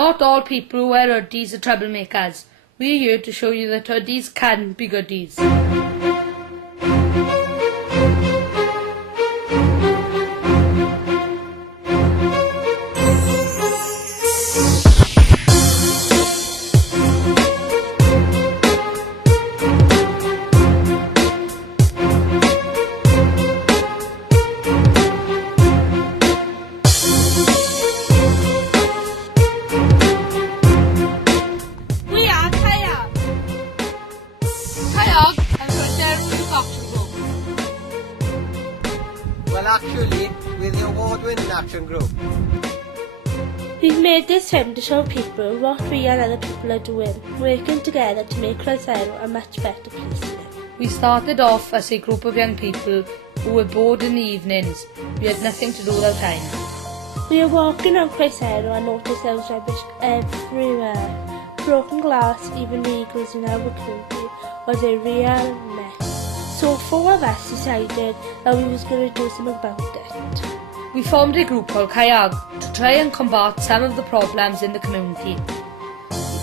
Not all people who wear hoodies are troublemakers. We're here to show you that hoodies can be goodies. Well, actually, we're the award-winning action group. We've made this film to show people what we and other people are doing, working together to make Croeserw a much better place to live. We started off as a group of young people who were bored in the evenings. We had nothing to do with our time. We were walking on Croeserw and noticed there was rubbish everywhere. Broken glass, even vehicles in our community, was a real mess. So 4 of us decided that we was going to do something about it. We formed a group called CYAG to try and combat some of the problems in the community.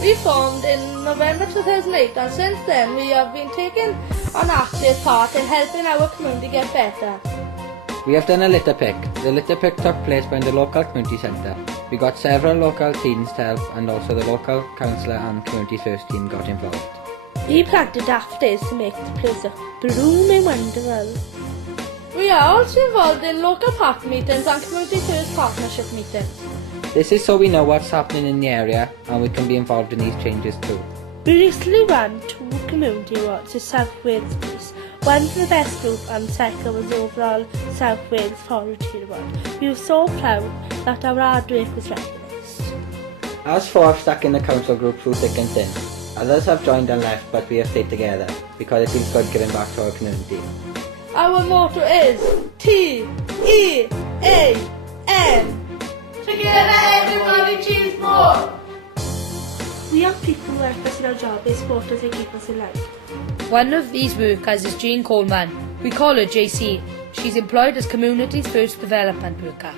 We formed in November 2008 and since then we have been taking an active part in helping our community get better. We have done a litter pick. The litter pick took place by the local community centre. We got several local teens to help and also the local councillor and community first team got involved. We planted daffodils to make the place look blooming wonderful. We are also involved in local park meetings and community first partnership meetings. This is so we know what's happening in the area and we can be involved in these changes too. We recently won 2 community awards to South Wales Police, one for the best group and the second was the overall South Wales Volunteer Award. We were so proud that our hard work was recognised. As 4 have stuck in the council group through thick and thin. Others have joined and left, but we have stayed together because it feels good giving back to our community. Our motto is T.E.A.M. Together everybody achieves more. We have people who help us in our job, they support us and keep us in life. One of these workers is Jane Coleman. We call her JC. She's employed as Community First Development Worker.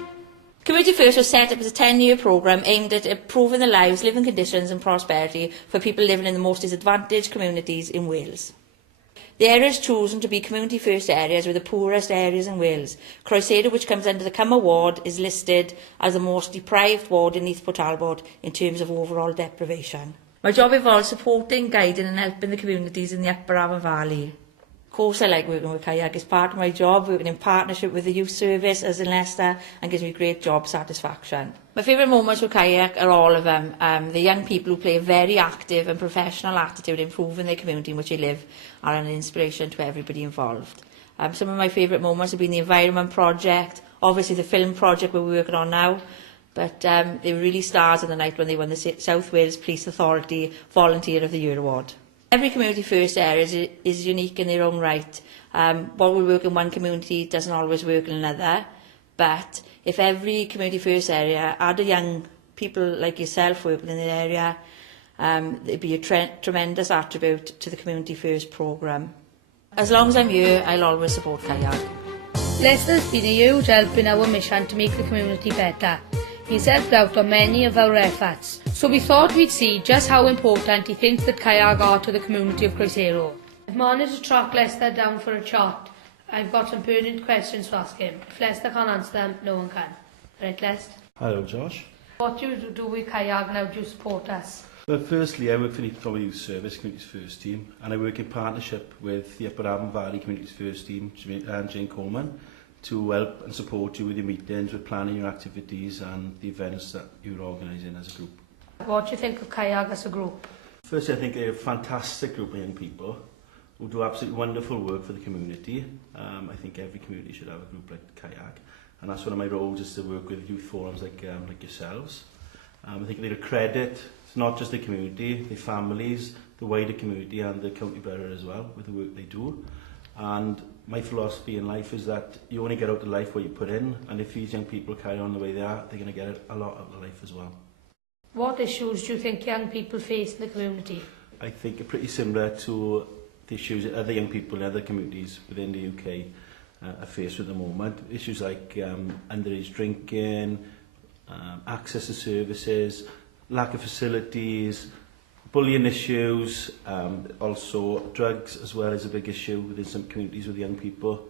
Community First was set up as a 10-year programme aimed at improving the lives, living conditions and prosperity for people living in the most disadvantaged communities in Wales. The areas chosen to be Community First areas were the poorest areas in Wales. Croeserw, which comes under the CYAG ward, is listed as the most deprived ward in Neath Port Talbot in terms of overall deprivation. My job involves supporting, guiding and helping the communities in the Upper Avon Valley. Of course I like working with CYAG. It's part of my job, working in partnership with the youth service as in Leicester, and gives me great job satisfaction. My favourite moments with CYAG are all of them. The young people who play a very active and professional attitude in improving their community in which they live are an inspiration to everybody involved. Some of my favourite moments have been the environment project, obviously the film project we're working on now, but they were really stars in the night when they won the South Wales Police Authority Volunteer of the Year Award. Every Community First area is unique in their own right. What will work in one community doesn't always work in another, but if every Community First area had a young people like yourself working in the area, it'd be a tremendous attribute to the Community First programme. As long as I'm here, I'll always support CYAG. Leicester's been a huge help in our mission to make the community better. He's helped out on many of our efforts, so we thought we'd see just how important he thinks that CYAG are to the community of Croeserw. I've managed to track Leicester down for a chat. I've got some pertinent questions to ask him. If Leicester can't answer them, no one can. Right, Leicester? Hello, Josh. What do you do with CYAG and how do you support us? Well, firstly, I work for Neath Port Youth Service Community's First Team, and I work in partnership with the Upper Avon Valley Community's First Team and Jane Coleman to help and support you with your meetings, with planning your activities and the events that you're organising as a group. What do you think of CYAG as a group? Firstly, I think they're a fantastic group of young people who do absolutely wonderful work for the community. I think every community should have a group like CYAG, and that's one of my roles, is to work with youth forums like yourselves. I think they're a credit, it's not just the community, the families, the wider community and the county borough as well, with the work they do. And my philosophy in life is that you only get out of life what you put in, and if these young people carry on the way they are, they're going to get a lot out of life as well. What issues do you think young people face in the community? I think are pretty similar to the issues that other young people in other communities within the UK are faced with at the moment. Issues like underage drinking, access to services, lack of facilities, bullying issues, also drugs as well is a big issue within some communities with young people.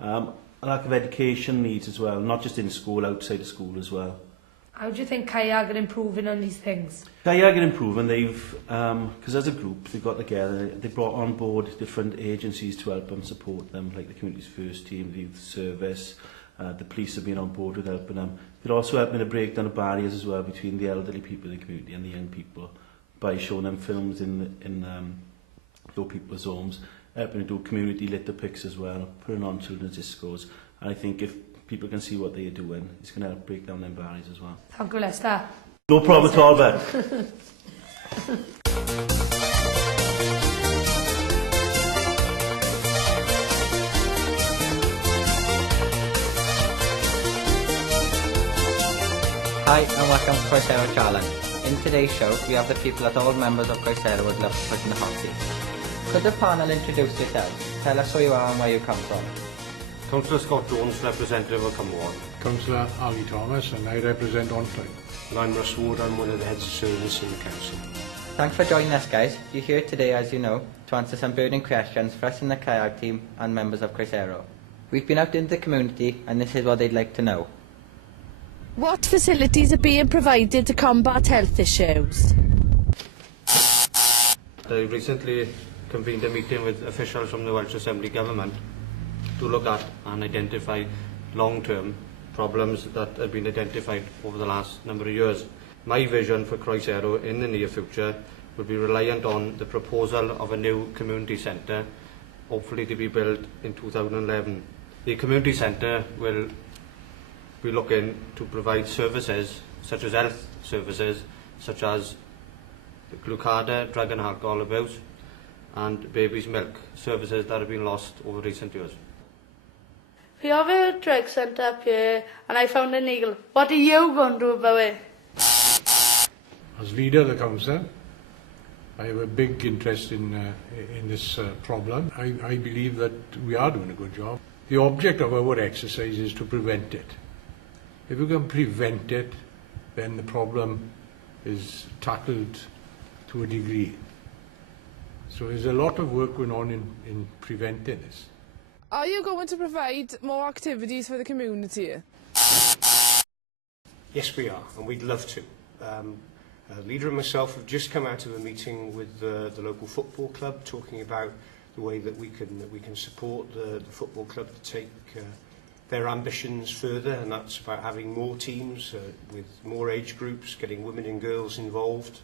A lack of education needs as well, not just in school, outside of school as well. How do you think CYAG are improving on these things? CYAG are improving. They've, because as a group, they've got together, they brought on board different agencies to help them, support them, like the Community's First Team, the Youth Service, the police have been on board with helping them. They're also helping to break down the barriers as well between the elderly people in the community and the young people by showing them films in low people's homes, helping to do community litter picks as well, putting on children's discos. And I think if people can see what they are doing, it's going to help break down them barriers as well. Thank you, Lester. No problem at all, Ben. Hi and welcome to Croeserw Challenge. In today's show, we have the people that all members of Croeserw would love to put in the hot seat. Could the panel introduce yourselves? Tell us who you are and where you come from. Councillor Scott Jones, representative of Cumward. Councillor Ali Thomas, and I represent Onslow. And I'm Russ Ward, I'm one of the heads of service in the council. Thanks for joining us, guys. You're here today, as you know, to answer some burning questions for us in the CYAG team and members of Croeserw. We've been out into the community and this is what they'd like to know. What facilities are being provided to combat health issues? I recently convened a meeting with officials from the Welsh Assembly Government to look at and identify long-term problems that have been identified over the last number of years. My vision for Croeserw in the near future will be reliant on the proposal of a new community centre, hopefully to be built in 2011. The community centre will be looking to provide services such as health services, such as the glucada, drug and alcohol abuse, and baby's milk, services that have been lost over recent years. We have a drug centre up here and I found a needle. What are you going to do about it? As leader of the council, I have a big interest in this problem. I believe that we are doing a good job. The object of our exercise is to prevent it. If we can prevent it, then the problem is tackled to a degree. So there's a lot of work going on in preventing this. Are you going to provide more activities for the community? Yes, we are, and we'd love to. A leader and myself have just come out of a meeting with the local football club, talking about the way that we can support the football club to take their ambitions further, and that's about having more teams with more age groups, getting women and girls involved.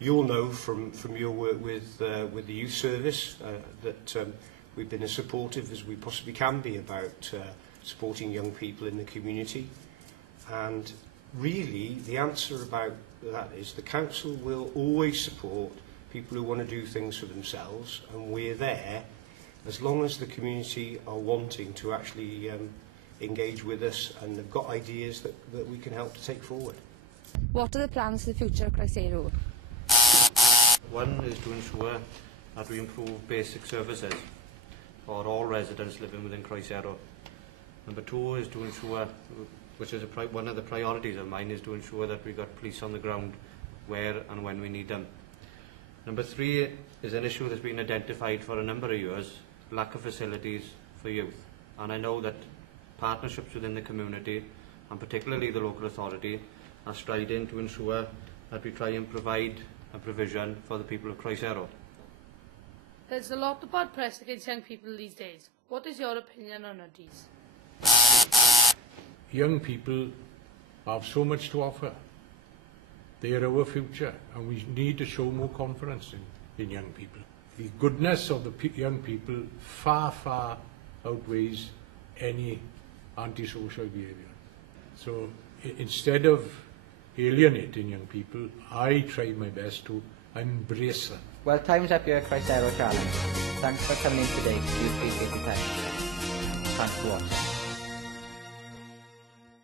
You'll know from your work with the youth service that we've been as supportive as we possibly can be about supporting young people in the community. And really, the answer about that is the council will always support people who want to do things for themselves, and we're there as long as the community are wanting to actually engage with us and have got ideas that we can help to take forward. What are the plans for the future of Croeserw? One is to ensure that we improve basic services for all residents living within Croeserw. Number two is to ensure, which is one of the priorities of mine, is to ensure that we've got police on the ground where and when we need them. Number three is an issue that's been identified for a number of years, lack of facilities for youth. And I know that partnerships within the community, and particularly the local authority, are striding to ensure that we try and provide a provision for the people of Croeserw. There's a lot of bad press against young people these days. What is your opinion on these? Young people have so much to offer. They are our future, and we need to show more confidence in young people. The goodness of the young people far, far outweighs any antisocial behaviour. So instead of alienating young people, I try my best to embrace them. Well, time's up your Croeserw Challenge. Thanks for coming in today. You appreciate your time. Thanks for watching.